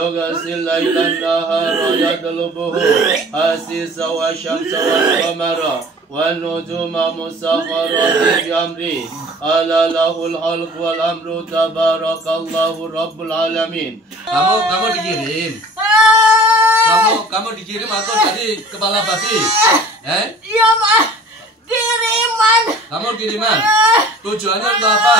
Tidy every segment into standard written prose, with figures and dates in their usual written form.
يغسل الليل النهار يطلبه حسيسا والشمس والقمر والنجوم مسخرات بأمره ألا له الخلق والأمر تبارك الله رب العالمين. Kamu dikirim? Kamu dikirim atau dari kepala babi? Iya, Mas. Kiriman. Kamu kiriman? Tujuannya untuk apa?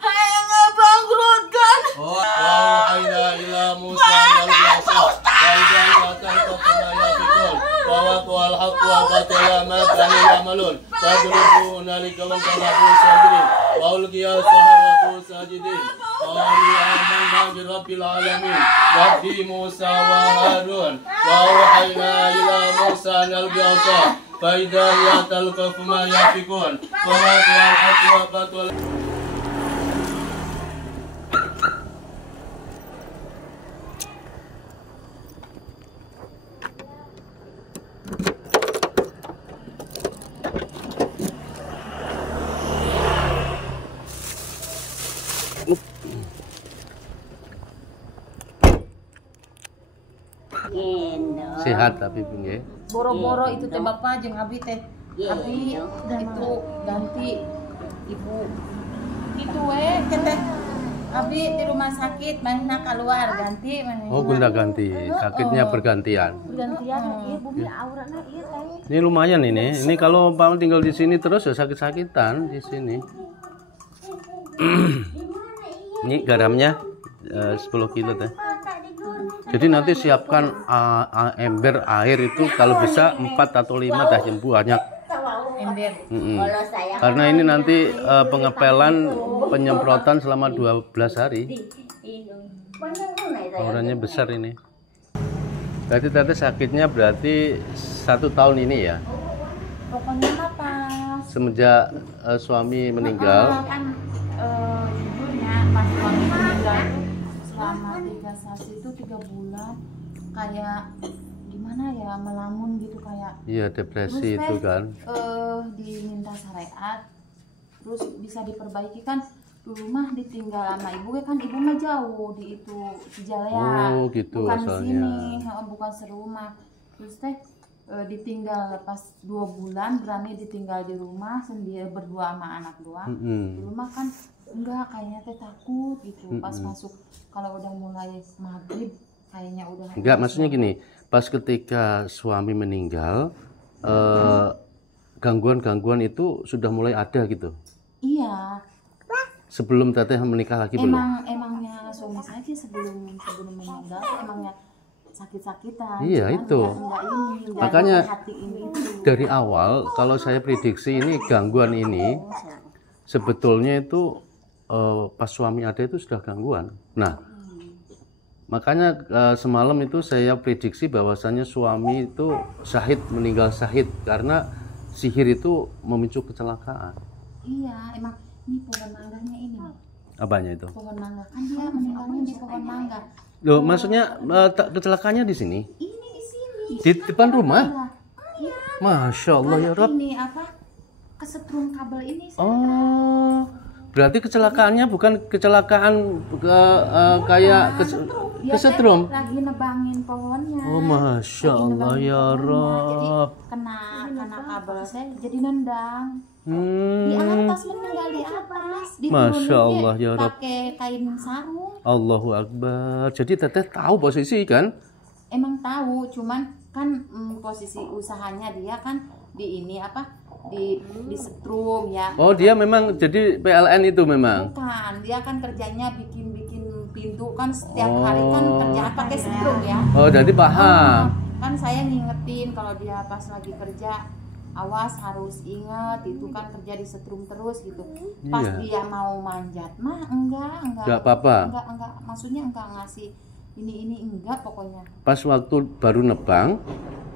Saya ngebangkrutkan. Wahayna ila Musa wal Yasa Wajah yatan kafuna yafikun Wawatuhal haqqa wa batila ma kanu yamalun Fadrubuna likawan kalabu sajirin Wa ulqiya saharatu sajidin Qalu amanna bi rabbil alamin Rabbi Musa wa Harun Wa wahayna ila Musa wal Yasa Faida yatal kafuna yafikun Wawatuhal haqqa wa batila sehat tapi pinggir. Boro-boro itu teh bapak jeung abi teh. Abi itu ganti ibu. Gitu teh. Abi di rumah sakit mana keluar ganti mana. Oh, gonta-ganti. Sakitnya bergantian. Bergantian ieu bumi aurana ieu teh. Ini lumayan ini. Ini kalau Pak tinggal di sini terus ya sakit-sakitan di sini. Ini garamnya 10 kilo teh. Jadi nanti siapkan ember air itu kalau bisa 4 atau 5 dah jembu banyak. Ember. Karena ini nanti pengepelan penyemprotan selama 12 hari. Orangnya besar ini. Berarti tadi sakitnya berarti 1 tahun ini ya? Pokoknya apa? Semenjak suami meninggal. Kan jujurnya pas suami meninggal selama 3 sasi itu 3 bulan kayak gimana ya, melamun gitu kayak. Iya, depresi itu kan. Diminta syariat terus bisa diperbaiki kan. Dulu mah ditinggal sama ibu kan, ibu mah jauh di itu Cijalaya. Oh gitu, bukan asalnya. Di sini, bukan serumah. Terus teh ditinggal pas 2 bulan, berani ditinggal di rumah sendiri berdua sama anak doang. Di rumah kan enggak, kayaknya teh takut gitu. Pas masuk kalau udah mulai maghrib kayaknya udah enggak, maksudnya gini, pas ketika suami meninggal gangguan-gangguan itu sudah mulai ada gitu. Iya. Sebelum teteh menikah lagi belum? Emangnya suami saya sih sebelum meninggal emangnya sakit-sakitan. Iya, itu. Makanya dari awal kalau saya prediksi ini gangguan ini sebetulnya itu pas suami ada itu sudah gangguan. Nah, makanya semalam itu saya prediksi bahwasannya suami itu syahid, meninggal syahid karena sihir itu memicu kecelakaan. Iya, emang ini pohon mangganya ini. Apanya itu? Pohon mangga kan dia meninggalnya di pohon mangga. Loh, maksudnya kecelakaannya di sini? Ini di sini. Di depan rumah? Iya. Masya Allah ya Rob. Ini apa? Kesetrum kabel ini. Oh, berarti kecelakaannya bukan kecelakaan kayak kesetrum. Lagi nebangin pohonnya. Oh, Masya Allah ya Rob. Jadi kena kabel saya jadi nendang. Di atas, meninggal di atas. Masya Allah ya Rob. Pakai kain sarung. Allahu Akbar. Jadi teteh tahu posisi kan? Emang tahu, cuman kan posisi usahanya dia kan di ini apa? Di setrum ya. Oh, dia memang jadi PLN itu memang. Bukan, dia kan kerjanya bikin pintu kan setiap hari kan kerjaan pakai setrum ya. Oh, jadi paham. Kan saya ngingetin kalau dia pas lagi kerja, awas harus ingat itu kan kerja di setrum terus gitu. Pas dia mau manjat mah enggak apa-apa. Enggak, maksudnya enggak ngasih ini enggak pokoknya. Pas waktu baru nebang,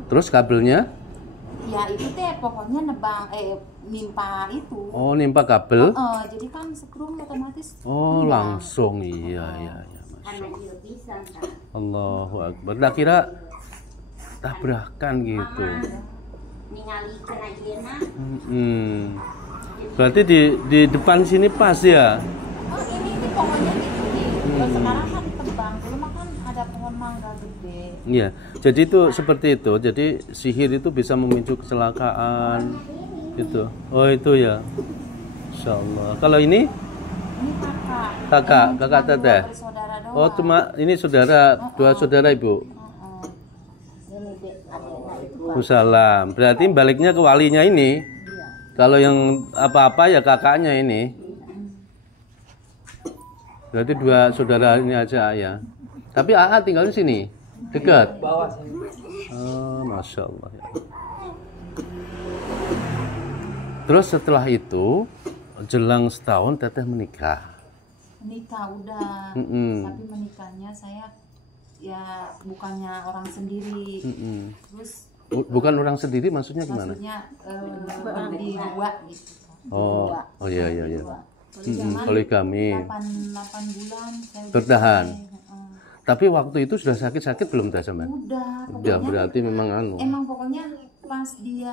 terus kabelnya? Ya itu teh pokoknya nebang nimpa itu. Oh, nimpa kabel. Jadi kan setrum otomatis. Oh, langsung iya. Allahu Akbar. Nah, kira tabrakan gitu. Berarti di depan sini pas ya? Oh, ini pokoknya di sini. Sekarang kan ditebang. Dulu mah kan ada pohon pohon mangga gede. Iya, jadi itu seperti itu. Jadi sihir itu bisa memicu kecelakaan gitu. Oh itu ya, Insya Allah. Kalau ini Ini kakak. kakak Cuma teteh. dua bersaudara doang. Oh cuma ini saudara, dua saudara ibu. Ini dek adiknya itu. Waalaikumsalam. Berarti baliknya ke walinya ini. Kalau yang apa-apa ya kakaknya ini. Berarti dua saudara ini aja ya. Tapi AA tinggal di sini, dekat. Oh, Masya Allah. Ya. Terus setelah itu, jelang setahun teteh menikah. Menikah udah. Mm-mm. Tapi menikahnya saya ya bukannya orang sendiri. Mm-mm. Terus Bukan orang sendiri, maksudnya gimana? maksudnya bagi dua gitu. Oh, oh iya iya iya. Zaman Poligami. 8 bulan saya Bertahan. heeh. Tapi waktu itu sudah sakit-sakit belum teh sampean? Udah, Ya pokoknya berarti memang anu. emang pokoknya pas dia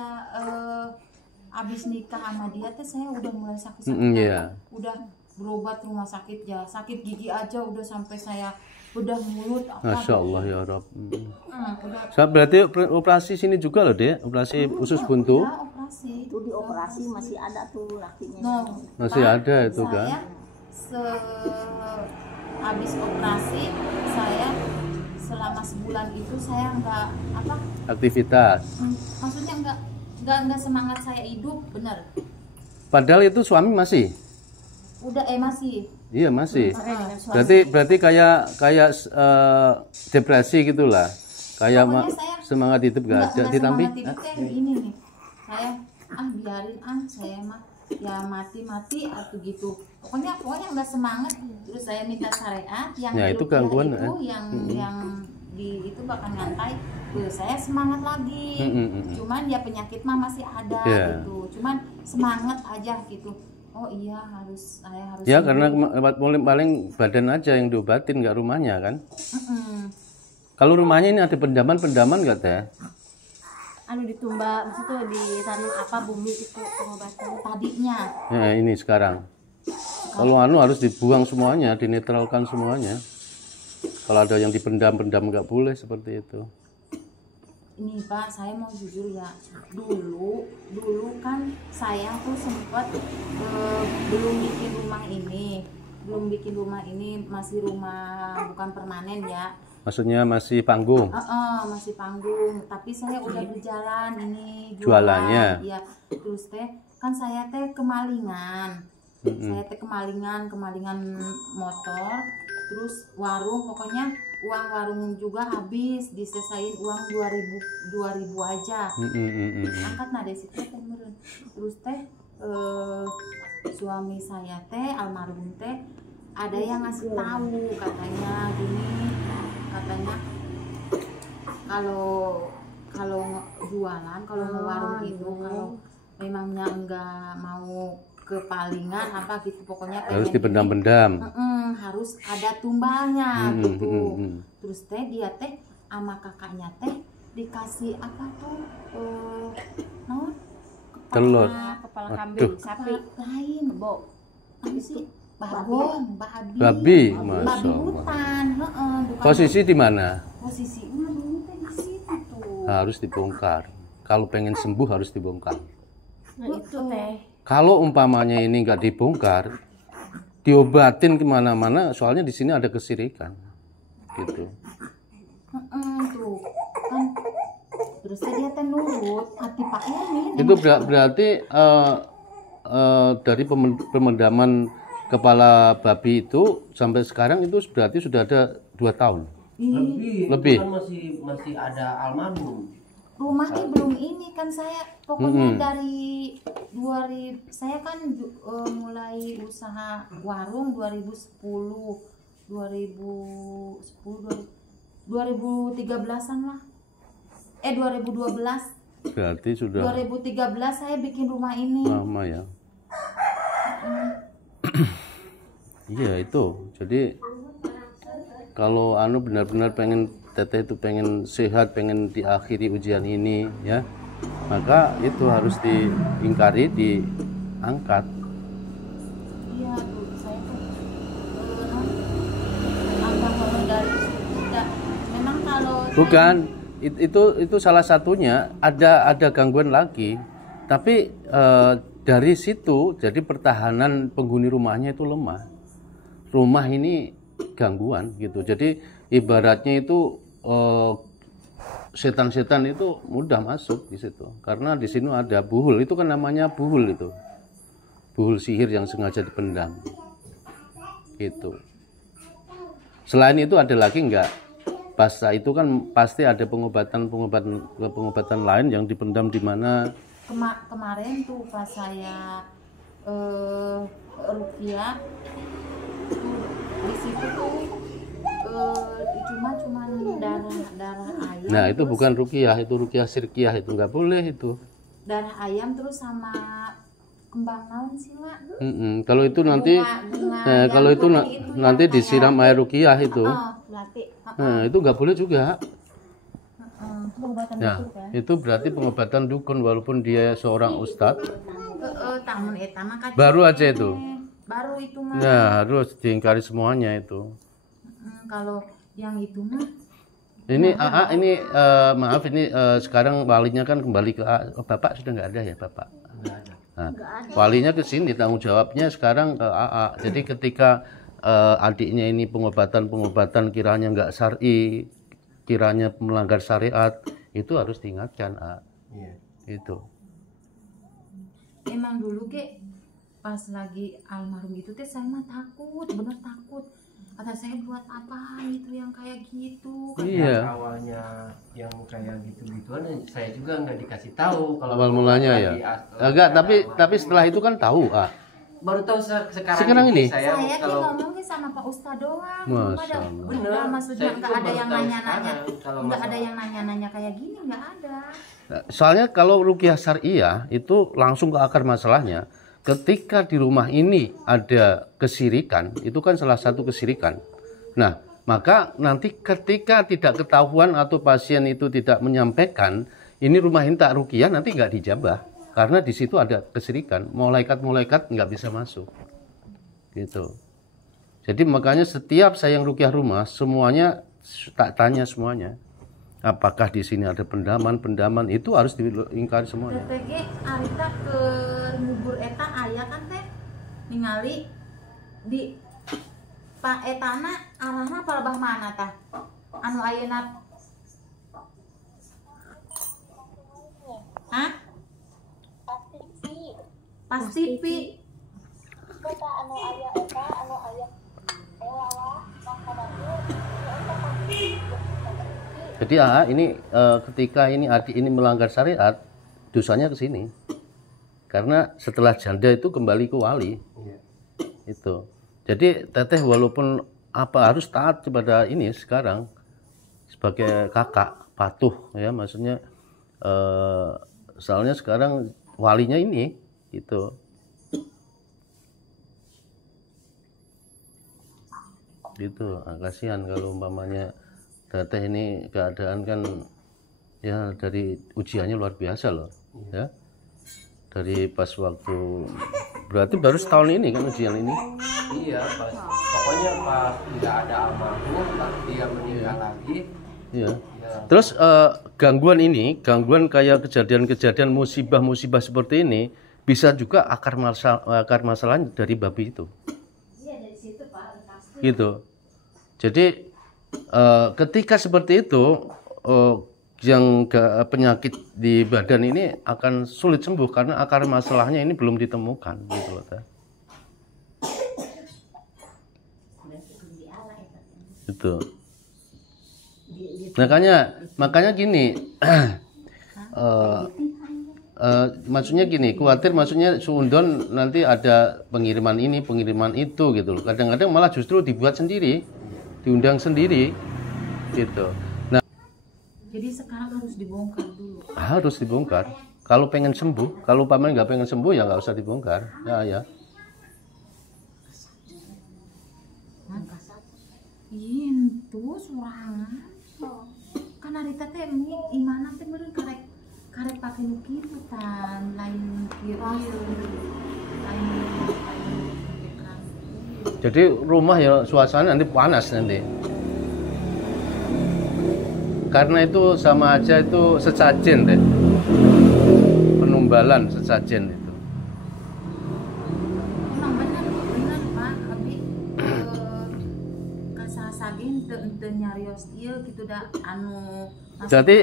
abis nikah sama dia teh saya udah mulai sakit-sakit. Iya. Udah berobat rumah sakit ya, sakit gigi aja udah sampai saya bedah mulut apa. Masya Allah ya Rob. Udah Berarti operasi sini juga loh deh, operasi usus buntu. udah operasi. Itu dioperasi masih ada tuh lakinya. No, Masih Pak, ada itu kan? Habis operasi saya selama sebulan itu saya nggak apa Aktivitas. maksudnya nggak semangat saya hidup bener. Padahal itu suami masih. Udah masih. Iya masih. Heeh. Berarti kayak depresi gitulah. Kayak Pokoknya saya semangat hidup gak ada ditampi. semangat hidup teh ini nih. Saya biarin saya mah ya mati atau gitu. Pokoknya nggak semangat. Terus saya minta syariat yang Ya, di itu rupiah gangguan, itu, yang di itu bakal nyantai. Terus saya semangat lagi. Cuman ya penyakit mah masih ada Ya. gitu. Cuman semangat aja gitu. Oh iya saya harus Ya sembuh. karena paling badan aja yang diobatin, nggak rumahnya kan. Mm-mm. Kalau rumahnya ini ada pendaman nggak teh? Anu ditumba, maksudnya ditanam apa bumi itu pengobatan. Tadinya Ya ini sekarang. Kalau anu harus dibuang semuanya, dinetralkan semuanya. Kalau ada yang dipendam nggak boleh seperti itu. ini Pak, saya mau jujur ya, dulu kan saya tuh sempat belum bikin rumah ini masih rumah bukan permanen ya. Maksudnya masih panggung. Masih panggung, tapi saya udah berjalan ini Jualannya. ya. Terus teh kan saya teh kemalingan. Saya teh kemalingan motor, terus warung, pokoknya uang warung juga habis, disesain uang 2000 aja. Angkat nah dari situ teh meureun. Terus teh suami saya teh almarhum teh ada yang ngasih tahu katanya kalau jualan, kalau warung itu kalau memangnya enggak mau kepalingan apa gitu, pokoknya Harus pengen dipendam-pendam. harus ada tumbalnya gitu. Terus teh dia teh sama kakaknya teh dikasih apa tuh naon Telur. Kepala Waduh. kambing, sapi, lain kebo. apa sih babon Babi, babi Masya Allah. hutan bukan Posisi di mana? posisinya dulu teh di situ tuh. Harus dibongkar. Kalau pengen sembuh harus dibongkar. Nah itu teh. Kalau umpamanya ini nggak dibongkar, diobatin kemana-mana, soalnya di sini ada kesirikan, gitu. Tuh kan terus teh dia teh nurut hati Pak Erwin. Itu berarti dari pemendaman kepala babi itu sampai sekarang itu berarti sudah ada 2 tahun. Lebih. Kan masih ada almarhum. Rumahnya belum ini kan saya pokoknya dari 2000 saya kan mulai usaha warung 2013-an lah 2012 Berarti sudah 2013 saya bikin rumah ini. lama ya. Iya itu. Jadi kalau anu benar-benar pengen teteh itu pengen sehat, pengen diakhiri ujian ini ya, maka itu harus diingkari, diangkat. Iya tuh saya tuh abang dari tidak kalau Bukan, itu salah satunya. Ada gangguan lagi, tapi dari situ jadi pertahanan penghuni rumahnya itu lemah. Rumah ini gangguan gitu. Jadi ibaratnya itu setan-setan itu mudah masuk di situ. Karena di sini ada buhul, itu kan namanya buhul itu. Buhul sihir yang sengaja dipendam. Gitu. Selain itu ada lagi enggak? Pasca itu kan pasti ada pengobatan lain yang dipendam di mana? kemarin tuh pas saya rukiah di situ tuh cuma darah ayam. Nah itu bukan rukiah, itu rukiah sirkiah, itu nggak boleh itu. Darah ayam terus sama kembang naon sih Mak? Kalau itu nanti, kalau itu nanti disiram air rukiah itu, nah itu nggak boleh juga. Nah itu berarti pengobatan dukun walaupun dia seorang ustadz. Baru aja itu. Baru itu mah. Nah harus diingkari semuanya itu. Kalau yang itu mah. Ini ini maaf ini sekarang walinya kan kembali ke Bapak sudah nggak ada ya Bapak. Nah, walinya ke sini tanggung jawabnya sekarang ke AA. Jadi ketika adiknya ini pengobatan kiranya nggak syar'i, kiranya melanggar syariat, itu harus diingatkan itu. Emang dulu pas lagi almarhum itu saya mah takut, bener takut. Kata saya buat apa itu yang kayak gitu. Iya. Awalnya yang kayak gitu-gituan saya juga nggak dikasih tahu kalau awal mulanya ya. Enggak, tapi setelah itu kan tahu baru tahu sekarang ini. Saya kalau ngomongnya sama Pak Ustadz doang. Bener, maksudnya nggak ada yang nanya-nanya. Nggak ada yang nanya-nanya kayak gini, nggak ada. Soalnya kalau ruqyah syariah itu langsung ke akar masalahnya. Ketika di rumah ini ada kesirikan, itu kan salah satu kesirikan. Nah, maka nanti ketika tidak ketahuan atau pasien itu tidak menyampaikan, ini rumah ini tak ruqyah, nanti nggak dijabah. Karena di situ ada kesirikan, malaikat-malaikat nggak bisa masuk. Gitu. Jadi makanya setiap saya yang ruqyah rumah, semuanya tak tanya semuanya. Apakah di sini ada pendaman itu harus diingkari semuanya. DPG arita ke ngubur eta aya kan teh ningali di Pak etana arahna palebah mana tah anu ayeuna pas TV kota anu aya eta anu aya lawah Jadi ini ketika ini adik ini melanggar syariat, dosanya ke sini. Karena setelah janda itu kembali ke wali. Itu. Jadi teteh walaupun harus taat kepada ini sekarang sebagai kakak patuh ya, maksudnya soalnya sekarang walinya ini gitu. Gitu, kasihan kalau umpamanya teteh ini keadaan kan ya dari ujiannya luar biasa loh ya, dari pas waktu berarti baru setahun ini kan ujian ini. Iya pokoknya pas tidak ada almarhum pas dia meninggal lagi. Iya. Terus gangguan kayak kejadian musibah seperti ini bisa juga akar masalahnya dari babi itu. Iya dari situ Pak. Gitu. Jadi ketika seperti itu yang penyakit di badan ini akan sulit sembuh karena akar masalahnya ini belum ditemukan gitu loh. Itu. Makanya gini maksudnya gini, khawatir maksudnya suundon nanti ada pengiriman ini, pengiriman itu gitu loh. Kadang-kadang malah justru dibuat sendiri, diundang sendiri gitu. Nah, jadi sekarang harus dibongkar dulu. Harus dibongkar. Kalau pengen sembuh, kalau paman nggak pengen sembuh ya nggak usah dibongkar. Ya. Itu surangan. Kan arita teh imana teh meureun karek pake nu kitu tan, lain kieu. Lain. Jadi rumah ya suasana nanti panas nanti. karena itu sama aja itu sesajen deh, penumbalan sesajen itu. Emang benar Pak, abi kasasagin teu nyarios ieu gitu dah anu. Berarti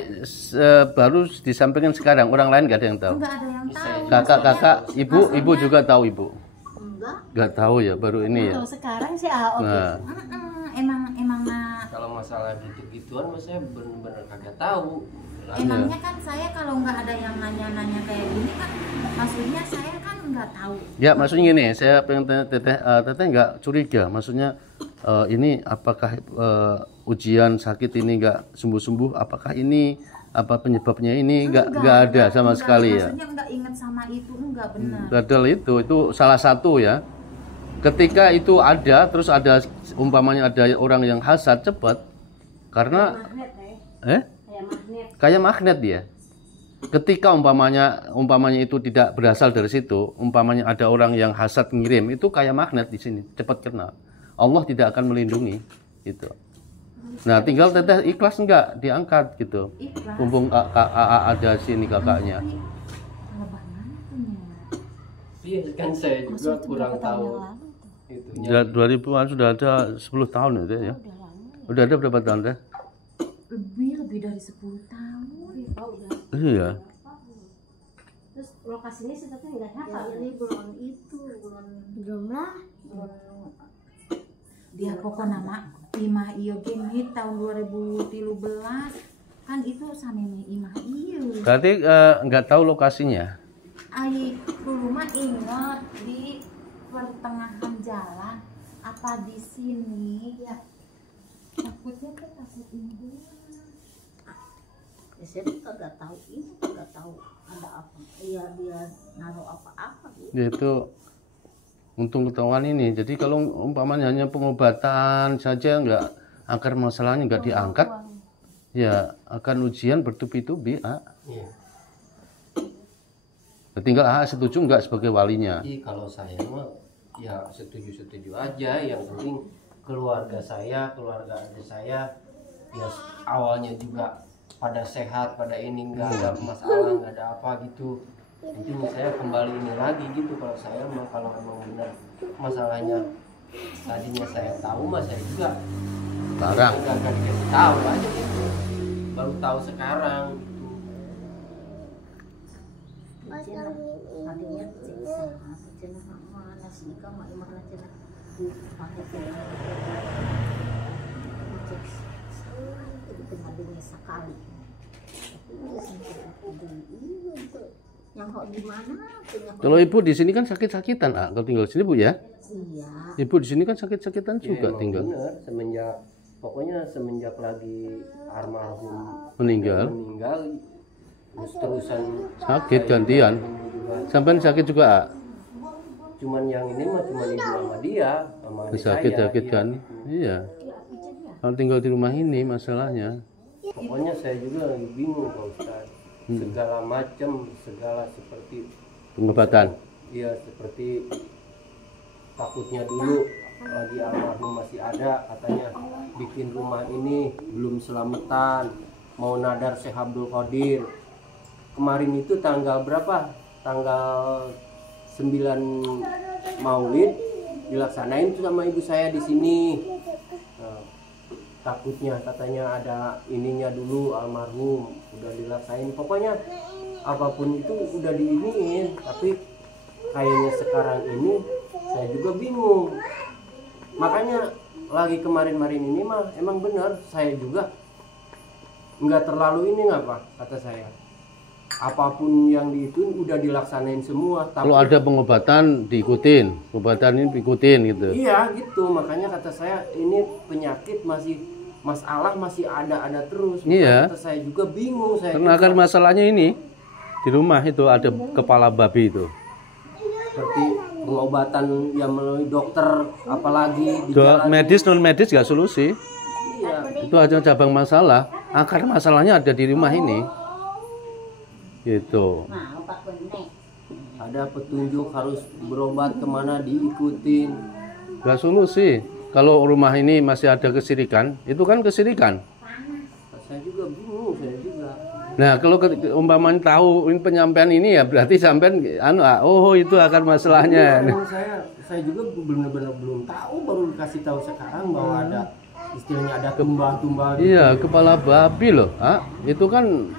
baru disampaikan sekarang, orang lain nggak ada yang tahu. Enggak ada yang tahu. Kakak, ibu juga tahu ibu? Enggak. Nggak tahu ya, baru ini ya. Kalau sekarang sih oke. Nah, Emang Kalau masalah gitu-gituan mas saya bener-bener kagak tahu. emangnya kan saya kalau nggak ada yang nanya-nanya kayak gini kan maksudnya saya kan nggak tahu. ya maksudnya gini, saya pengen tanya teteh nggak curiga, maksudnya ini apakah ujian sakit ini nggak sembuh-sembuh, apakah ini apa penyebabnya ini nggak ada sama sekali ya. Maksudnya nggak ingat sama itu, enggak benar. Padahal itu salah satu ya. Ketika itu ada, terus ada umpamanya ada orang yang hasad cepat, karena Magnet kayak magnet. kayak magnet dia. Ketika umpamanya itu tidak berasal dari situ, umpamanya ada orang yang hasad ngirim, itu kayak magnet di sini, cepat kena. Allah tidak akan melindungi gitu. Nah, tinggal teteh ikhlas enggak diangkat gitu. Ikhlas. Mumpung ada sini kakaknya. Lebah mana tuh ya? Iya kan saya juga kurang tahu itunya. 2000-an sudah ada 10 tahun itu ya. Udah ada berapa tahun teh? Lebih dari 10 tahun. Iya. Terus lokasinya sih tapi nggak hafal. Ini belum lah. Dia pokoknya nama imah ieu ge mih tahun 2013 kan itu sameme imah ieu. Berarti nggak tahu lokasinya. Ai dulu mah ingat di pertengahan jalan apa di sini ya. Takutnya kan takut ibu. Saya nggak tahu ini, nggak tahu ada apa. Iya dia naruh apa-apa gitu. Ya itu untung ketahuan ini. Jadi kalau umpamanya hanya pengobatan saja nggak, akar masalahnya nggak diangkat, ya akan ujian bertubi-tubi. Iya. Tinggal setuju nggak sebagai walinya. Jadi kalau saya mah ya setuju aja, yang penting keluarga saya, keluarga adik saya ya awalnya juga pada sehat, pada ini nggak ada masalah, nggak ada apa gitu. Intinya saya kembali ini lagi gitu. Kalau saya mah kalau emang benar masalahnya tadinya saya tahu mah saya juga Sekarang nggak dikasih tahu aja gitu, baru tahu sekarang gitu. Tadinya cina mana sih kamu mana cina pakai cina cek itu tadinya sekali. Yang kok gimana? kalau ibu di sini kan sakit-sakitan, kalau tinggal di sini bu ya. Iya. Ibu di sini kan sakit-sakitan juga emang tinggal. bener, semenjak lagi almarhum Meninggal. terusan Sakit gantian. Sampai sakit juga. cuman yang ini mah cuman ibu sama dia sama adik saya, Sakit-sakit iya, kan. gitu. Iya. Kalau tinggal di rumah ini masalahnya. Pokoknya saya juga lagi bingung Pak Ustadz. Segala macam, segala seperti Pengobatan. ya seperti takutnya dulu lagi almarhum masih ada katanya bikin rumah ini belum selamatan, mau nadar Syekh Abdul Qadir. Kemarin itu tanggal berapa? Tanggal 9 Maulid dilaksanain tuh sama ibu saya di sini. Nah, takutnya katanya ada ininya dulu almarhum udah dilaksain, pokoknya apapun itu udah diiniin, tapi kayaknya sekarang ini saya juga bingung. Makanya lagi kemarin-kemarin ini mah emang benar saya juga nggak terlalu ini nggak Pak, kata saya apapun yang itu udah dilaksanain semua, tapi Kalau ada pengobatan diikutin, pengobatan ini diikutin gitu. iya gitu. Makanya kata saya ini penyakit masih masalah masih ada terus. Makanya Iya. kata saya juga bingung saya Karena juga. kan masalahnya ini di rumah itu ada kepala babi itu. Seperti pengobatan yang melalui dokter, apalagi di jalan. Medis non medis gak solusi. Iya. Itu aja cabang masalah. Akar masalahnya ada di rumah ini. Gitu. Nah, Pak Benek. Ada petunjuk harus berobat kemana diikutin. Gak solusi. Kalau rumah ini masih ada kesirikan, itu kan kesirikan. Saya juga bingung, saya juga. Nah, kalau umpamanya tahu ini penyampaian ini ya berarti sampean oh itu akar masalahnya. Memang saya juga benar-benar belum tahu, baru dikasih tahu sekarang bahwa ada istilahnya ada tumbal-tumbal. Iya, kepala babi loh. Itu kan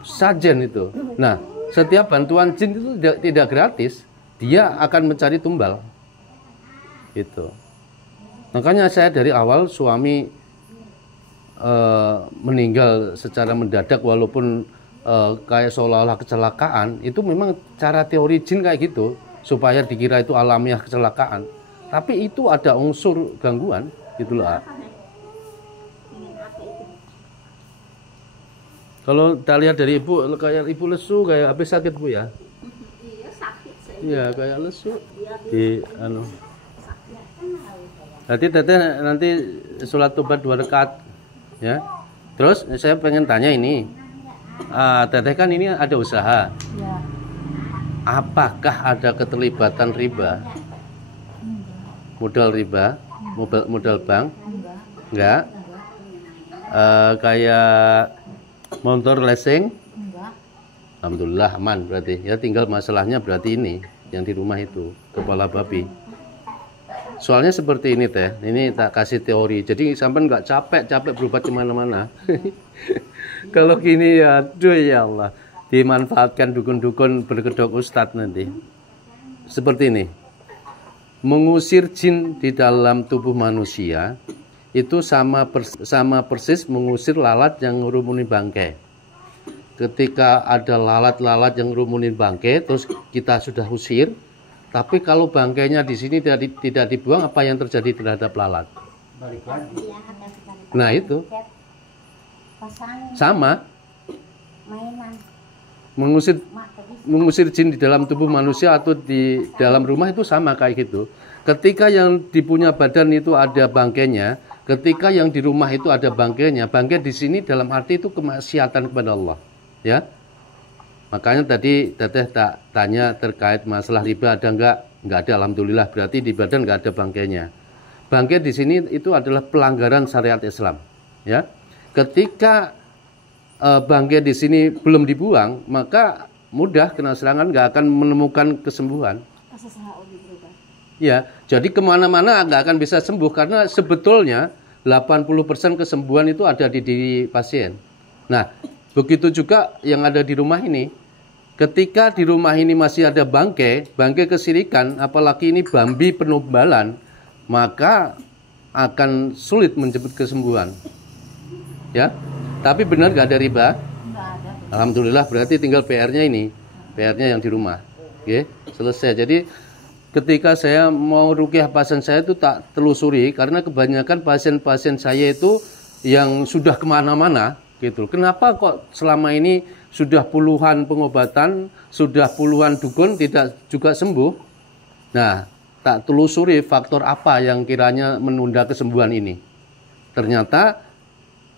sajen itu. Nah, setiap bantuan jin itu tidak gratis, dia akan mencari tumbal. Itu. Makanya saya dari awal suami meninggal secara mendadak walaupun kayak seolah-olah kecelakaan, itu memang cara teori jin kayak gitu supaya dikira itu alamiah kecelakaan. Tapi itu ada unsur gangguan gitu loh. Kalau kita lihat dari ibu, kayak ibu lesu, kayak habis sakit bu ya? Iya sakit saya. Iya kayak lesu. Di Nanti teteh nanti sholat tobat 2 rakaat ya. Terus saya pengen tanya ini, teteh kan ini ada usaha. Ya. Apakah ada keterlibatan riba? Modal riba, modal bank? Enggak. Kayak motor leasing? Enggak. Alhamdulillah aman berarti. Ya tinggal masalahnya berarti ini yang di rumah itu, kepala babi. Soalnya seperti ini teh, ini tak kasih teori. Jadi sampai nggak capek berobat kemana-mana. Kalau gini ya, aduh ya Allah, dimanfaatkan dukun-dukun berkedok ustadz nanti. Seperti ini. Mengusir jin di dalam tubuh manusia itu sama persis mengusir lalat yang ngerumunin bangkai. Ketika ada lalat-lalat yang ngerumunin bangkai, terus kita sudah usir, tapi kalau bangkainya di sini tidak dibuang, apa yang terjadi terhadap lalat? Balik lagi. Nah itu sama. Mengusir jin di dalam tubuh manusia atau di dalam rumah itu sama kayak gitu. Ketika yang di punya badan itu ada bangkainya, ketika yang di rumah itu ada bangkainya, bangkai di sini dalam arti itu kemaksiatan kepada Allah, ya. Makanya tadi teteh tak tanya terkait masalah riba ada enggak ada, alhamdulillah, berarti di badan enggak ada bangkainya. Bangkai di sini itu adalah pelanggaran syariat Islam, ya. Ketika bangkai di sini belum dibuang, maka mudah kena serangan, nggak akan menemukan kesembuhan. Ya, jadi kemana-mana nggak akan bisa sembuh karena sebetulnya 80% kesembuhan itu ada di diri pasien. Nah, begitu juga yang ada di rumah ini. Ketika di rumah ini masih ada bangkai kesirikan, apalagi ini babi penumbalan, maka akan sulit menjemput kesembuhan. Ya, tapi benar nggak ada riba? Nggak ada. Alhamdulillah, berarti tinggal PR-nya ini, PR-nya yang di rumah. Oke, selesai. Jadi ketika saya mau ruqyah pasien saya itu tak telusuri, karena kebanyakan pasien-pasien saya itu yang sudah kemana-mana gitu. Kenapa kok selama ini sudah puluhan pengobatan, sudah puluhan dukun tidak juga sembuh? Nah, tak telusuri faktor apa yang kiranya menunda kesembuhan ini. Ternyata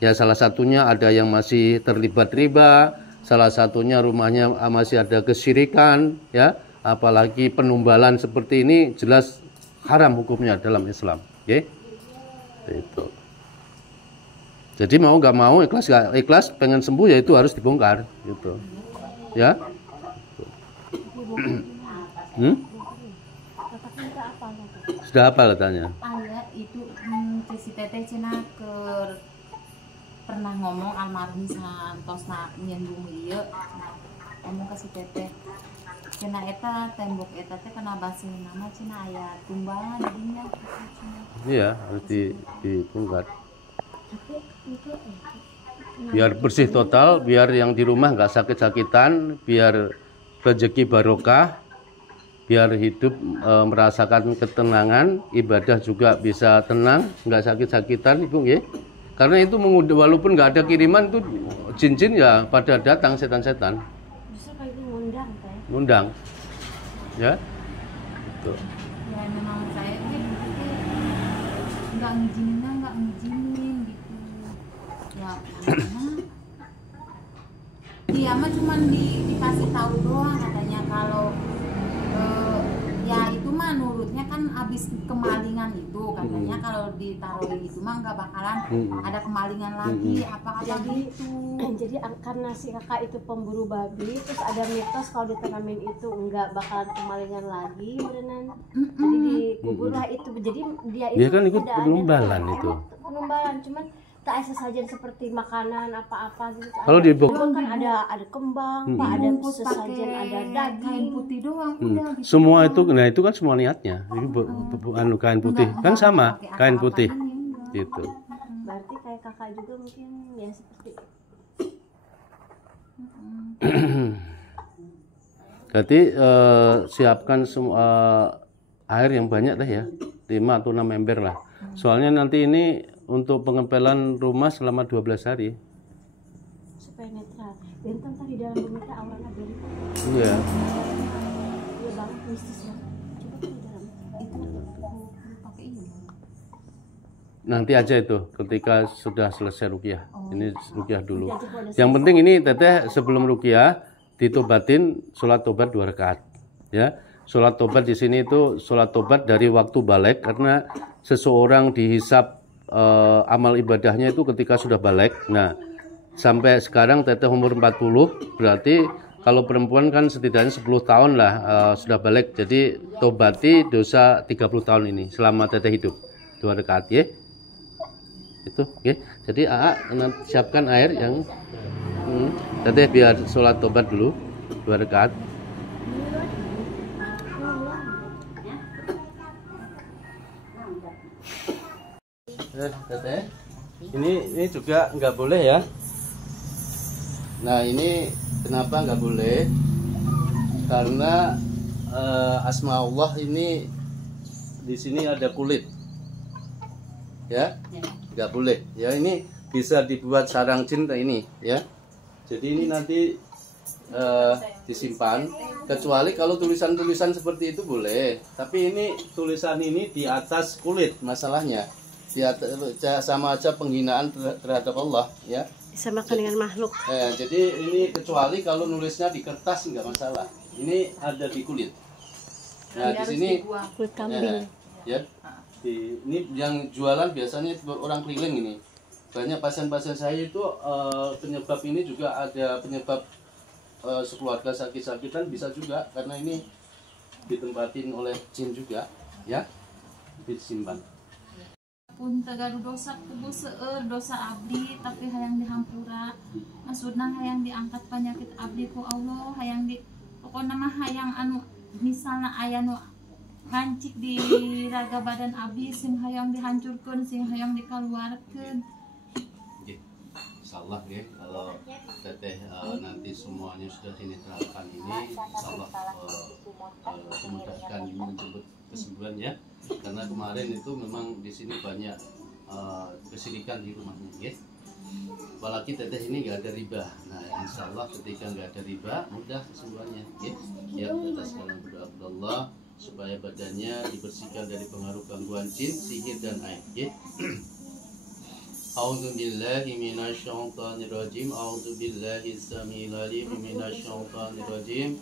ya salah satunya ada yang masih terlibat riba, salah satunya rumahnya masih ada kesyirikan, ya, apalagi penumbalan seperti ini jelas haram hukumnya dalam Islam, oke? Itu. Jadi mau nggak mau, ikhlas nggak ikhlas, pengen sembuh ya itu harus dibongkar, gitu, ya. Sudah apa katanya? Ayah itu si teteh cina pernah ngomong almarhum santos nyendung ieu ngomong ke si teteh cina eta tembok eta teh kena basi nama cina aya tumbalan dinya. Iya, harus dibongkar. Biar bersih total, biar yang di rumah nggak sakit-sakitan, biar rezeki barokah, biar hidup merasakan ketenangan, ibadah juga bisa tenang, nggak sakit-sakitan, Ibu ya. Karena itu walaupun nggak ada kiriman itu jin-jin ya pada datang, setan-setan. Justru kayak itu ngundang teh. Ngundang. Ya. Tuh. Ya memang saya nggak ngizinin gitu. Ya karena dia mah cuma dikasih tahu doang katanya kalau ya itu mah nurutnya katanya kan abis kemalingan itu katanya kalau ditaruh di itu mah nggak bakalan ada kemalingan lagi apa-apa gitu. Jadi karena si kakak itu pemburu babi, terus ada mitos kalau ditanamin itu nggak bakalan kemalingan lagi beneran. Jadi dikubur lah itu. Jadi dia kan ikut penumbalan itu. Penumbalan, cuman tak sesajen seperti makanan apa-apa gitu. Kalau di Bogor kan ada kembang, Pak, ada sesajen, ada daging. Kain putih doang udah gitu. Semua itu, nah itu kan semua niatnya. Ini kain putih kan sama kain putih gitu. Berarti kayak kakak juga mungkin ya seperti Jadi siapkan semua air yang banyak dah ya, 5 atau 6 ember lah. Soalnya nanti ini untuk pengempelan rumah selama 12 hari. supaya netral. Dan tentang di dalam rumah kita auranya beri. Iya. Iya banget mistis ya. Coba di dalam itu pakai ini. Nanti aja itu ketika sudah selesai ruqyah. Ini ruqyah dulu. Yang penting ini teteh sebelum ruqyah ditobatin sholat tobat 2 rakaat. Ya. Sholat tobat di sini itu sholat tobat dari waktu balik, karena seseorang dihisap amal ibadahnya itu ketika sudah balik. Nah, sampai sekarang teteh umur 40, berarti kalau perempuan kan setidaknya 10 tahun lah sudah balik. Jadi tobati dosa 30 tahun ini selama teteh hidup. 2 rakaat ya. Itu ya. Jadi nanti siapkan air yang teteh biar sholat tobat dulu 2 rakaat. Teteh, ini juga nggak boleh ya. Nah, ini kenapa nggak boleh? Karena asma Allah ini di sini ada kulit, ya, nggak boleh. Ya, ini bisa dibuat sarang jin kayak ini, ya. Jadi ini nanti disimpan. Kecuali kalau tulisan-tulisan seperti itu boleh. Tapi ini tulisan ini di atas kulit masalahnya. Ya, sama aja penghinaan terhadap Allah, ya. Disamakan dengan makhluk. Jadi ini kecuali kalau nulisnya di kertas nggak masalah. Ini ada di kulit. Nah, di sini Kulit kambing. ya. Ini yang jualan biasanya orang keliling ini. Banyak pasien-pasien saya itu penyebab ini juga ada penyebab sekeluarga sakit-sakitan bisa juga karena ini ditempatin oleh jin juga, ya. Disimpan. Pun tegaru dosa kubu seueur dosa abdi tapi hayang dihampura maksudna hayang diangkat penyakit abdi ku Allah, hayang di pokokna mah hayang anu misalna aya nu hancik di raga badan abdi sing hayang dihancurkeun, sing hayang dikaluarkeun. Insyaallah ya, kalau teteh nanti semuanya sudah diterapkan ini, insyaallah memudahkan menjemput kesembuhan ya. Karena kemarin itu memang di sini banyak kesirikan di rumahnya ya. Apalagi teteh ini nggak ada riba. Nah, insyaallah ketika nggak ada riba mudah kesembuhannya ya. Ya, teteh sekarang berdoa kepada Allah supaya badannya dibersihkan dari pengaruh gangguan jin, sihir dan aib ya. A'udzu billahi minasyaitonir rajim. A'udzu billahi samil alim minasyaitonir rajim.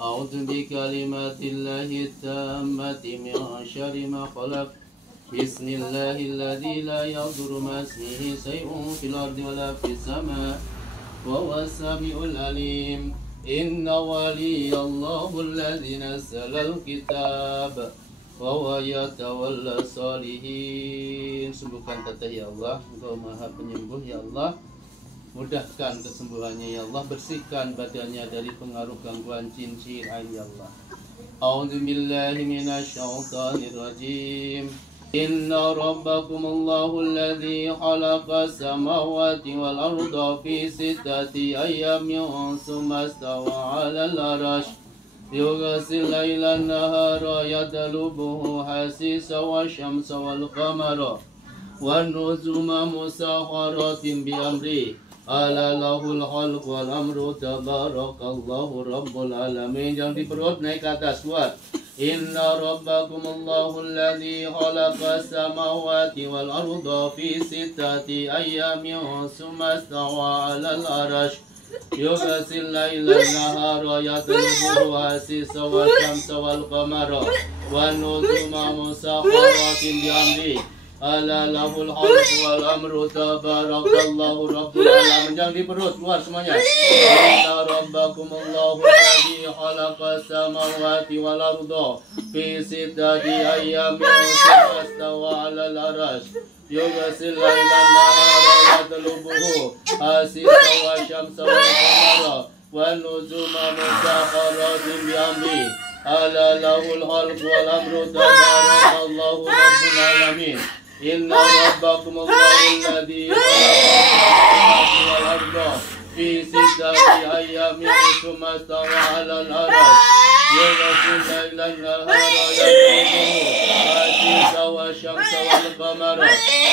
A'udzu bikalimatillahi tammati min syarri ma khalaq. Bismillahilladzi la yadurru ma ismihi shay'un fil ardi wa la fis sama'. Wa huwas samiul alim. Inna waliyallahu alladzi nazzalal kitab. Wa huwa yatawalla shalihin. Sembuhkan teteh ya Allah, Engkau Maha Penyembuh ya Allah. Mudahkan kesembuhannya ya Allah, bersihkan badannya dari pengaruh gangguan jin sihir ain ya Allah. A'udzu billahi minasyaitonir rajim. Inna rabbakumullahu alladzi khalaqas samawati wal arda fi sittati ayyamin tsumma istawa 'alal 'arsy yughsil lailan nahara yatlubuhu hasisa wasyamsa wal qamara wan nujuma musakharatin bi amri ala lahul khalq wal amru tabarakallahu rabbul alamin. Jangan di perut, naik ke atas, kuat. Inna rabbakumullahu alladzi khalaqas samawati wal arda fi sittati ayyamin tsumma istawa 'alal 'arsy يغشي الليل النهار يطلبه حثيثا والشمس والقمر والنجوم مسخرات بأمره ألا له الخلق والأمر تبارك الله رب العالمين. Jangan di perut, keluar semuanya. Inna rabbakumullahu alladzi khalaqas samawati wal arda fi sittati ayyamin thumma istawa 'alal 'arsy yughsil laila an-nahara yatlubuhu hasisa wasyamsa wal qamara wan nujuma musakhkharatin bi amri ala lahul khalqu wal amru tabarakallahu rabbul alamin. Inna rabbakumullahu alladzi khalaqas samawati wal arda fi sittati ayyamin thumma istawa 'alal 'arsy yughsil laila an-nahara yatlubuhu hasisa wasyamsa wal qamara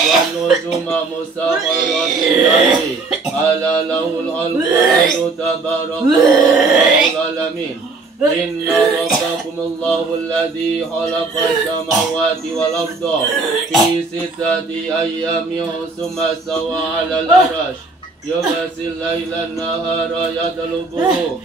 wan nujuma musakhkharatin bi amri ala lahul khalqu wal amru tabarakallahu rabbul alamin. Inna rabbakumullahu alladzi khalaqas samawati wal arda fi sittati ayyamin thumma istawa 'alal 'arsy yughsil laila an-nahara yatlubuhu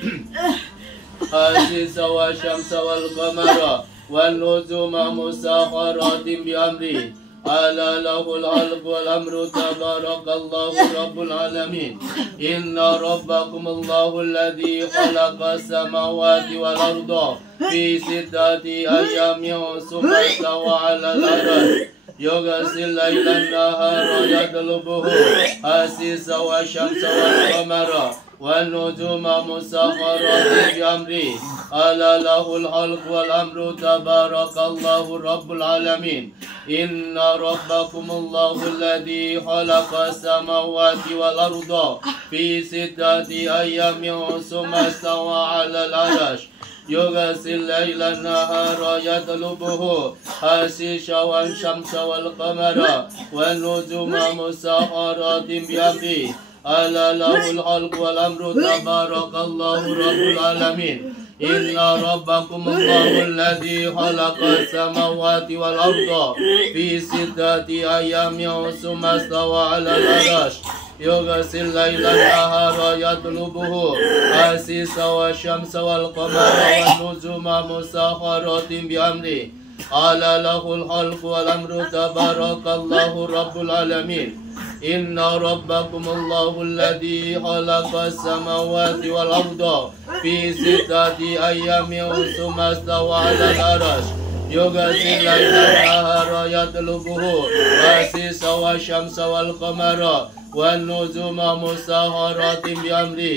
hasisa wasyamsa wal qamara wan nujuma musakhkharatin bi amri ala lahul khalqu wal amru tabarakallahu rabbul alamin. Inna rabbakumullahu alladzi khalaqas samawati wal arda fi sittati ayyamin thumma istawa 'alal 'arsy yughsil laila an-nahara yatlubuhu hasisa wasyamsa wal qamara wan nujuma musakhkharatin bi amri ala lahul khalqu wal amru tabarakallahu rabbul alamin. Inna rabbakumullahu alladzi khalaqas samawati wal arda fi sittati ayyamin thumma istawa 'alal 'arsy yughsil laila an-nahara yatlubuhu hasisa wasyamsa wal qamara wan nujuma musakhkharatin bi amri ala lahul khalqu wal amru tabarakallahu rabbul alamin. Inna rabbakumullahu alladzi khalaqas samawati wal arda fi sittati ayyamin thumma istawa 'alal 'arsy yughsil laila an-nahara yatlubuhu hasisa wasyamsa wal qamara wan nujuma musakhkharatin bi amri ala lahul khalqu wal amru tabarakallahu rabbul alamin. Inna rabbakumullahu alladzi khalaqas samawati wal arda fi sittati ayyamin thumma istawa 'alal 'arsy yughsil laila an-nahara yatlubuhu hasisa wasyamsa wal qamara wan nujuma musakhkharatin bi amri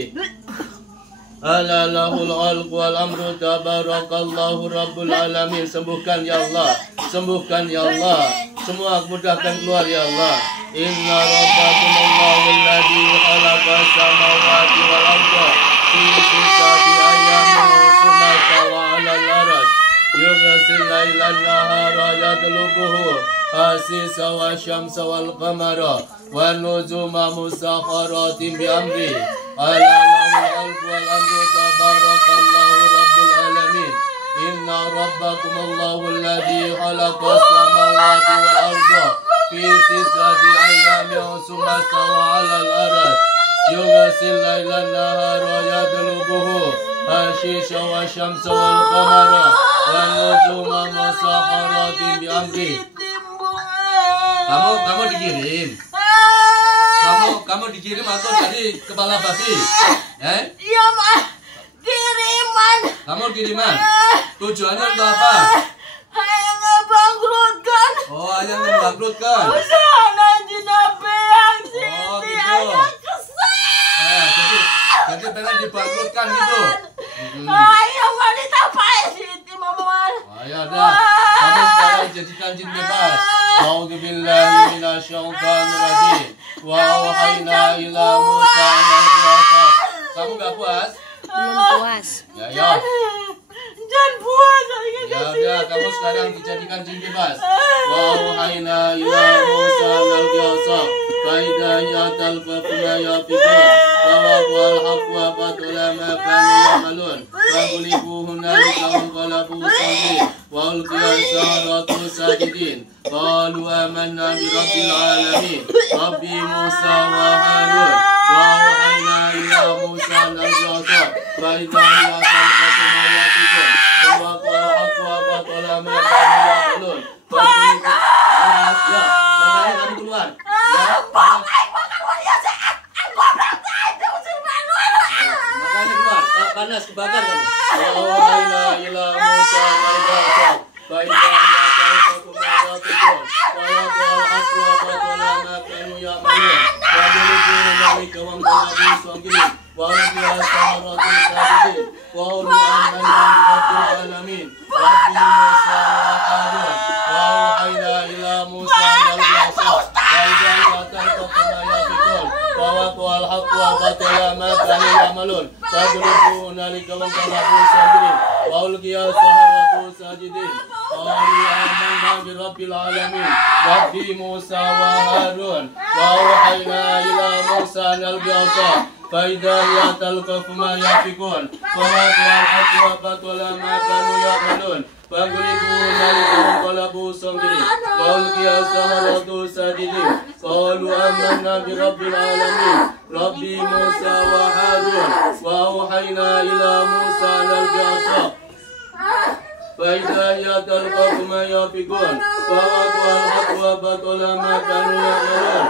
ala lahul khalqu wal amru tabarakallahu rabbul alamin. Sembuhkan ya Allah, sembuhkan ya Allah, semua mudahkan keluar ya Allah. Inna rabbakumullahu alladzi khalaqas samawati wal arda fi sittati ayyamin thumma istawa 'alal 'arsy yughsil laila an-nahara yatlubuhu hasisa wasyamsa wal qamara wan nujuma musakhkharatin bi amri ala lahul khalqu wal amru tabarakallahu rabbul alamin. Inna rabbakumullahu alladzi khalaqas samawati wal arda fi sittati ayyamin thumma istawa 'alal 'arsy yughsil laila an-nahara yatlubuhu hasisa wasyamsa wal qamara wan nujuma musakhkharatin bi amri. Kamu dikirim? Kamu dikirim atau jadi kepala babi? Iya, Mas. Kiriman. Kamu kiriman? Tujuannya untuk apa? Ayah ngebangkrutkan. Oh, ayah ngebangkrutkan. Usaha jinape yang sini. Oh, gitu. Ayah kesel. Jadi pengen dibangkrutkan gitu. Ayah wanita payah sini, Mama. Ayo dah. Kamu sekarang jadikan jin bebas. A'udzubillahi minasyaitonir rajim. Wa auhayna ila Musa an puasa. Kamu gak puas? Belum puas. Ya. Jangan puas. Ya udah, kamu sekarang dijadikan jin bebas. Wa auhayna ila Musa an puasa. Faida yatal faqna yafiqun. Tawaqal haqqa batula ma kanu yamalun. Faqulibuhunna likahum qalabu sajid. Wa ulqiya saratu sajidin. Qalu amanna bi rabbil alamin. Rabbi Musa wa Harun. Wa auhayna ila Musa فإذا هي تلقف ما يأفكون ووقع الحق وبطل ما كانوا يعملون panas ya makanya tadi keluar ya makanya keluar panas kebakar kamu wa'awhayna ila Musa al-Basa fa'idha hiya taliqafu ma yafikun wa waqa'a al-haqqu wa batala ma kanu ya'malun wa julibu hunalika wanqalabu sagirin wa ulqiya as-saharatu sajidin wa qalu amanna bi rabbil alamin rabbi Musa wa Harun wa awhayna ila Musa al-Basa fa'idha hiya taliqafu ma yafikun wa waqa'a al-haqqu wa batala ma kanu ya'malun فاضربوا هنالك وانقلبوا ساجدين وألقي السحرة ساجدين قالوا آمنا برب العالمين رب موسى وهارون وأوحينا إلى موسى أن ألق عصاه فإذا هي تلقف ما يأفكون فوقع الحق وبطل ما كانوا يعملون فاضربوا هنالك وانقلبوا ساجدين وألقي السحرة ساجدين قالوا آمنا برب العالمين رب موسى وهارون وأوحينا إلى موسى أن ألق عصاه فإذا هي تلقف ما يأفكون فوقع الحق وبطل ما كانوا يعملون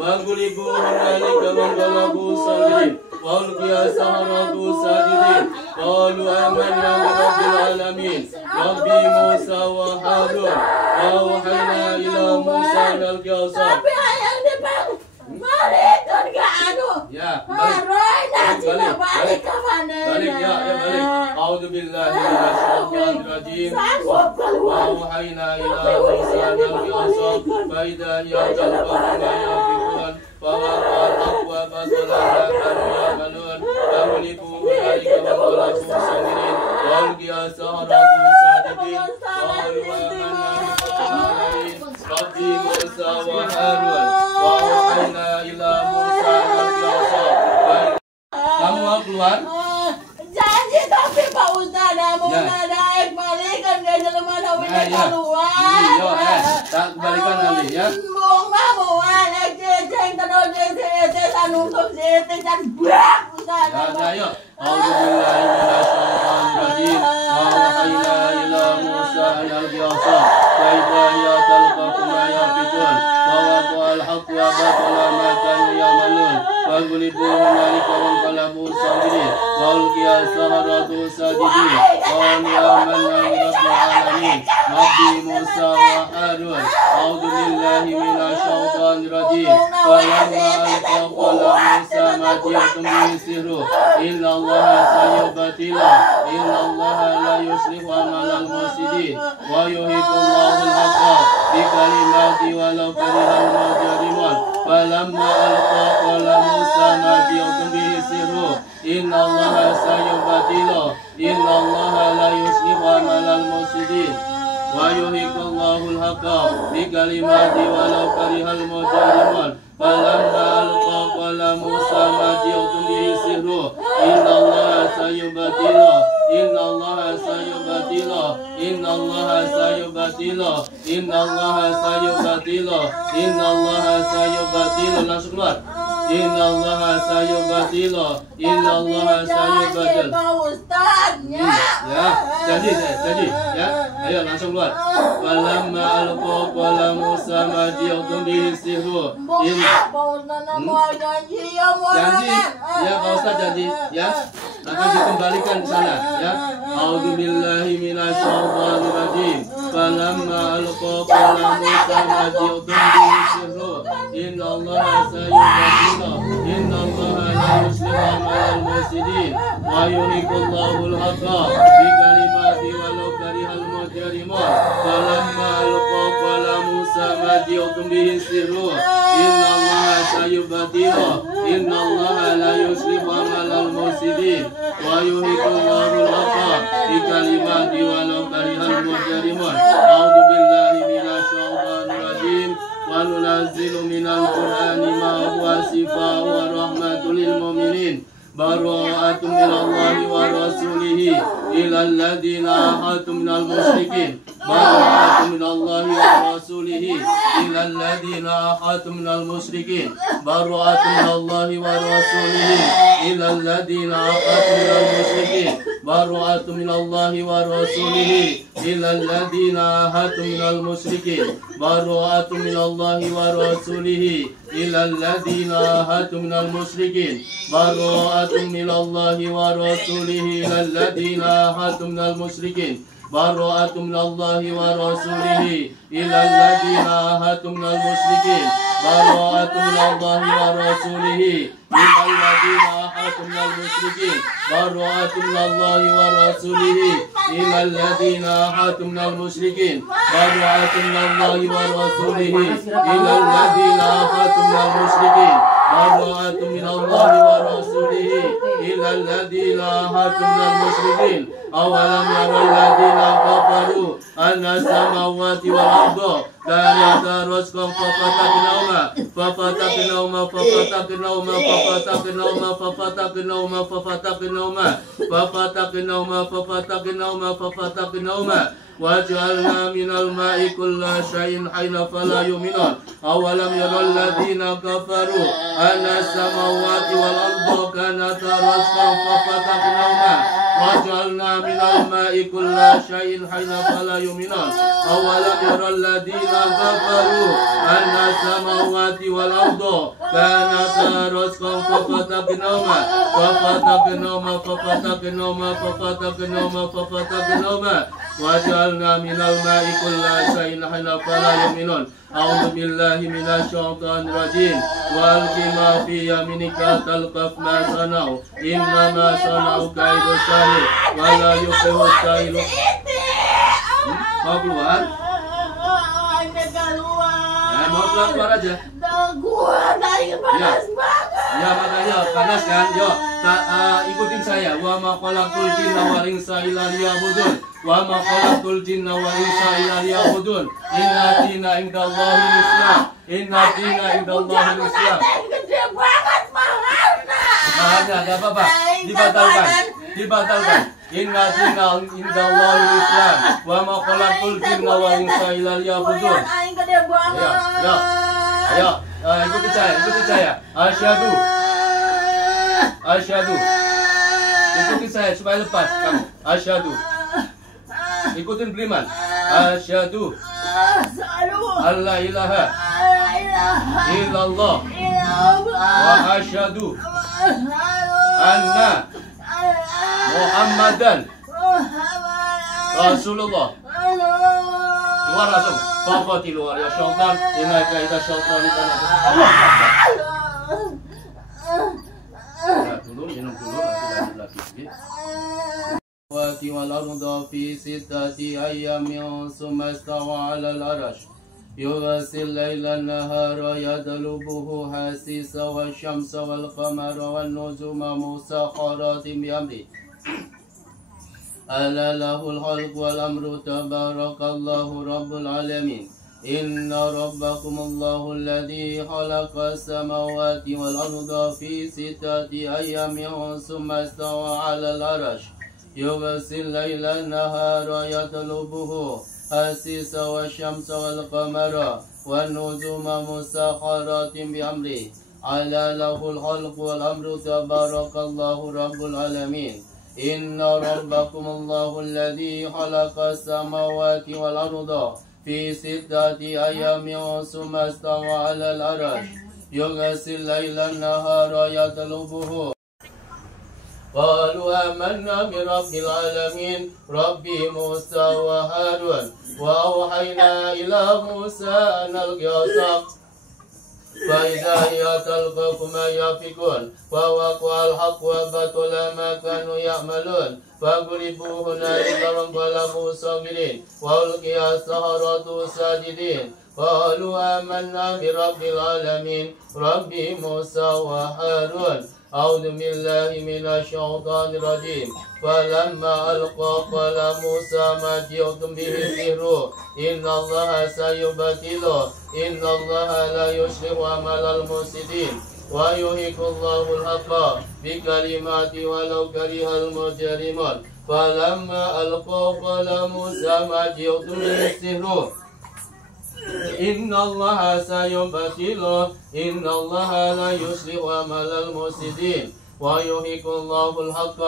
فانقلبوا هنالك وانقلبوا ساجدين وألقي السحرة ساجدين قالوا آمنا برب العالمين رب موسى وهارون وأوحينا إلى موسى أن ألق عصاه Ya, balik ya, balik. A'udzu billahi minasyaitonir rajim. Wa auhayna ila Musa an alqi asaq fa idza hiya talqafu ma yafikun fa waqa'a al-haqqu wa batala ma kanu ya'malun fa uliku hunalika wa qalabu sagirin wa ulqiya as-saharatu sajidin qalu amanna bi rabbi Musa wa Harun wa auhayna ila Musa an alqi asaq. Kamu mau keluar? Janji tapi Pak Ustadz mau naik balikan gak jalan mana bisa keluar. Tak balikan nanti ya. Mau naik ceceng terus ceceng untuk ceceng dan berak Ustadz. Ayo. A'udzubillahi minasyaitonir rajim. Wa auhayna ila Musa an alqi asaq fa idza hiya talqafu ma yafikun wa waqa'a al-haqqu wa batala ma kanu ya'malun فانقلبوا هنالك وانقلبوا ساجدين وألقي السحرة ساجدين قالوا آمنا برب العالمين رب موسى وهارون أعوذ بالله من الشيطان الرجيم فلما ألقى قال موسى ما جئتم به السحر إن الله سيبطله إن الله لا يصلح عمل المفسدين ويحق الله الحق بكلماته ولو كره المجرمون فلما ألقى قال موسى ما جئتم به السحر إن الله سيبطله إن الله لا يصلح عمل المفسدين ويحق الله الحق بكلماته ولو كره المجرمون فلما ألقى قال موسى ما جئتم به السحر إن الله سيبطله إن الله سيبطله إن الله سيبطله إن الله سيبطله إن الله سيبطله langsung keluar Inna Allah sayubatilah Inna Allah sayubatil ya jadi ya ayo langsung keluar falamma alqa qala Musa ma ji'tum bihi sihru janji ya Pak Ustaz janji ya akan dikembalikan ke sana ya a'udzu billahi minasyaitonir rajim falamma alqa qala Musa ma ji'tum bihi sihru inna Allah sayubatilah inna Allah la yuslihu amal al-mufsidin wa yuhiqqu Allahul haqqa bi kalimati walau karihal mujrimun falamma alqa qala Musa ma ji'tum bihi sihru inna Allah sayubatilah inna Allah la yuslihu amal al-mufsidin wa yuhiqqu Allahul haqqa bi kalimati walau karihal mujrimun a'udzu billahi minasyaitonir rajim wa nunazzilu minal qur'ani ma huwa shifaa'un wa rahmatul lil mu'minin bara'atun minallahi wa rasulihi ilal ladzina ahadtum minal musyrikin براءة من الله ورسوله إلى الذين عاهدتم من المشركين براءة من الله ورسوله إلى الذين عاهدتم من المشركين براءة من الله ورسوله إلى الذين عاهدتم من المشركين براءة من الله ورسوله إلى الذين عاهدتم من المشركين براءة من الله ورسوله إلى الذين عاهدتم من المشركين براءة من الله ورسوله إلى الذين عاهدتم من المشركين براءة من الله ورسوله إلى الذين عاهدتم من المشركين براءة من الله ورسوله إلى الذين عاهدتم من المشركين براءة من الله ورسوله إلى الذين عاهدتم من المشركين براءة من الله ورسوله إلى الذين عاهدتم من المشركين أولم يرى الذين كفروا أن السماوات والأرض كانتا رتقا ففتقناهما وجعلنا من الماء كل شيء حي فلا يؤمنون أولم يرى الذين كفروا أن السماوات والأرض كانتا رتقا ففتقناهما وجعلنا من الماء كل شيء حي فلا يؤمنون أولم يرى الذين كفروا أن السماوات والأرض كانتا رتقا ففتقناهما وجعلنا من الماء كل شيء حي فلا يؤمنون أعوذ بالله من الشيطان الرجيم وألق ما في يمينك تلقف ما صنعوا إنما صنعوا كيد ساحر ولا يفلح الساحر. Mau keluar? Mau keluar aja. Ya makanya panas kan? Yuk, ikutin saya. Wa ma khalaqul jinna wal insa illa liya'budun. Wa ma khalaqul jinna wal insa illa liya'budun. Inna dina indallahil Islam. Inna dina indallahil Islam. Gede banget mahalnya. Mahalnya enggak apa-apa. Dibatalkan. Inna dina indallahil Islam. Wa ma khalaqul jinna wal insa illa liya'budun. Gede banget. Ayo, ikuti saya. Asyhadu. Ikuti saya supaya lepas kamu. Asyhadu. Ikutin Bliman. Asyhadu. Alla ilaha illallah. Wa asyhadu anna Muhammadan Rasulullah. Keluar langsung. Bapak keluar ya syaitan. Inna kaida syaitan dulu minum dulu nanti lagi. Wati wal arda fi sittati ayyamin summa istawa 'alal 'arsy yughsil laila nahara yadlubuhu hasisa wasyamsa wal qamara wan nujuma musakhkharatin bi amri ala lahul khalqu wal amru tabarakallahu rabbul alamin. Inna rabbakumullahu alladhi khalaqas samawati wal arda fi sittati ayyamin summa istawa 'alal 'arsy yughsil laila nahara yatlubuhu hasisa wasyamsa wal qamara wan nujuma musakhkharatin bi amri ala lahul khalqu wal amru tabarakallahu rabbul alamin. Inna rabbakumullahu alladhi khalaqas samawati wal arda fi sittati ayyamin summa istawa 'alal 'arsy yughsil laila nahara yatlubuhu. Qalu amanna bi rabbil alamin rabbi Musa wa Harun wa awhayna ila Musa an alqi 'asaq فإذا هي تلقف ما يأفكون فوقع الحق وبطل ما كانوا يعملون فضربوا هنالك وانقلبوا صاغرين وألقي السحرة ساجدين قالوا آمنا برب العالمين رب موسى وهارون. أعوذ بالله من الشيطان الرجيم. فلما ألقى قال موسى ما جئتم به السحر إن الله سيبطله إن الله لا يصلح عمل المفسدين ويحق الله الحق بكلماته ولو كره المجرمون. فلما ألقوا قال موسى ما جئتم به السحر إن الله سيبطله إن الله لا يصلح عمل المفسدين ويحق الله الحق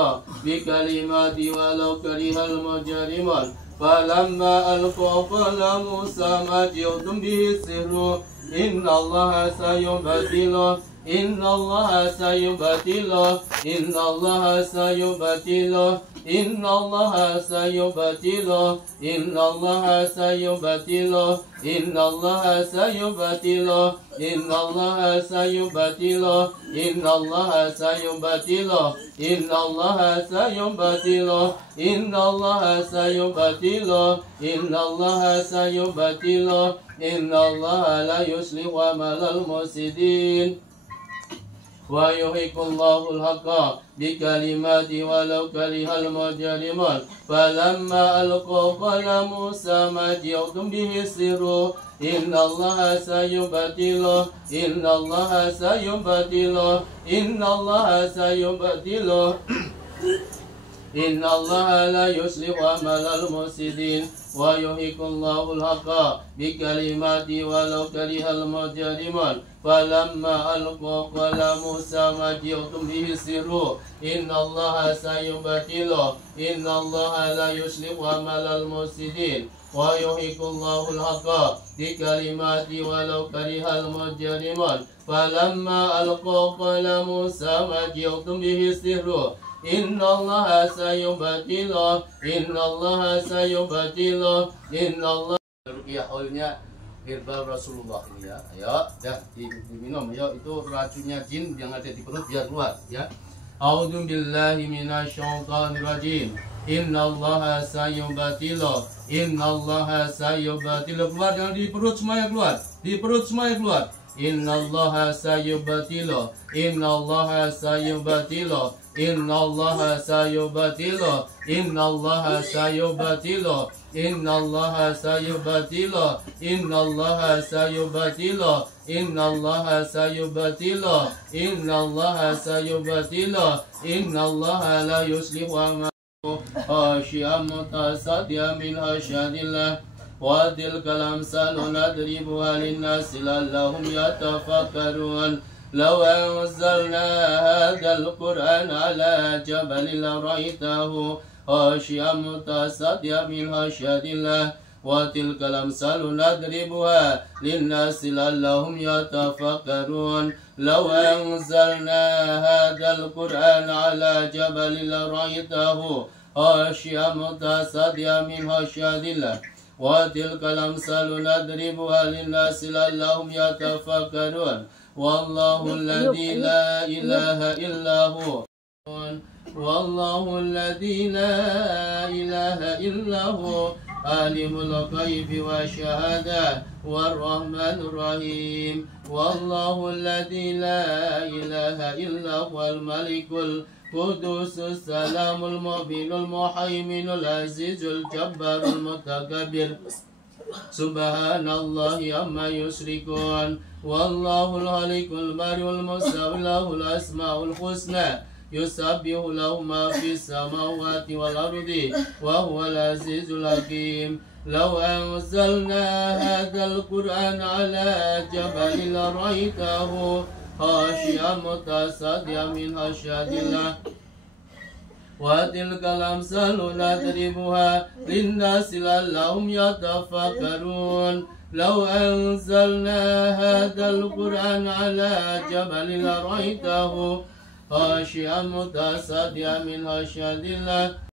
بكلماته ولو كره المجرمون فلما ألقوا قال موسى ما جئتم به السحر إن الله سيبطله إن الله سيبطله إن الله سيبطله إن الله سيبطله إن الله سيبطله إن الله سيبطله إن الله سيبطله إن الله سيبطله إن الله سيبطله إن الله سيبطله إن الله سيبطله إن الله لا يصلح عمل المفسدين ويحق الله الحق بكلماته ولو كره المجرمون فلما ألقوا قال موسى ما جئتم به السحر إن الله سيبطله إن الله سيبطله إن الله سيبطله إن الله لا يصلح عمل المفسدين ويحق الله الحق بكلماته ولو كره المجرمون فلما ألقوا قال موسى ما جئتم به السحر إن الله سيبطله إن الله لا يصلح عمل المفسدين ويحق الله الحق بكلماته ولو كره المجرمون فلما ألقوا قال موسى ما جئتم به السحر إن الله سيبطله إن الله سيبطله إن الله ruqyah oilnya herbal Rasulullah ini ya. Ayo, dah diminum. Ayo, itu racunnya jin yang ada di perut biar keluar ya. A'udzu billahi minasyaitonir rajim. Innallaha sayubatilu. Innallaha sayubatilu. Keluar, jangan di perut semuanya keluar. Di perut semuanya keluar. Innallaha sayubatilu. Innallaha sayubatilu. Innallaha sayubatilu. Innallaha sayubatilu. Innallaha sayubatilu. Innallaha sayubatilu. Innallaha sayubatilu. Innallaha sayubatilu. Innallaha la yuslihu amalu khashi'an mutasaddian min khasyatillah wa tilkal amsalu nadribuha lin-nasi la'allahum yatafakkarun. لو أنزلنا هذا القرآن على جبل لرأيته خاشعا متصدعا من خشية الله وتلك الأمثال نضربها للناس لعلهم يتفكرون لو أنزلنا هذا القرآن على جبل لرأيته خاشعا متصدعا من خشية الله وتلك الأمثال نضربها للناس لعلهم يتفكرون والله الذي لا إله إلا هو والله الذي لا إله إلا هو عالم الغيب والشهادة والرحمن الرحيم والله الذي لا إله إلا هو الملك القدوس السلام المؤمن المهيمن العزيز الجبار المتكبر سبحان الله عما يشركون والله الخالق البارئ المصور له الأسماء الحسنى يسبح له ما في السماوات والأرض وهو العزيز الحكيم لو أنزلنا هذا القرآن على جبل لرأيته خاشعا متصدعا من خشية الله وتلك الأمثال نضربها للناس لعلهم يتفكرون لو أنزلنا هذا القرآن على جبل لرأيته خاشعا متصدعا من خشية الله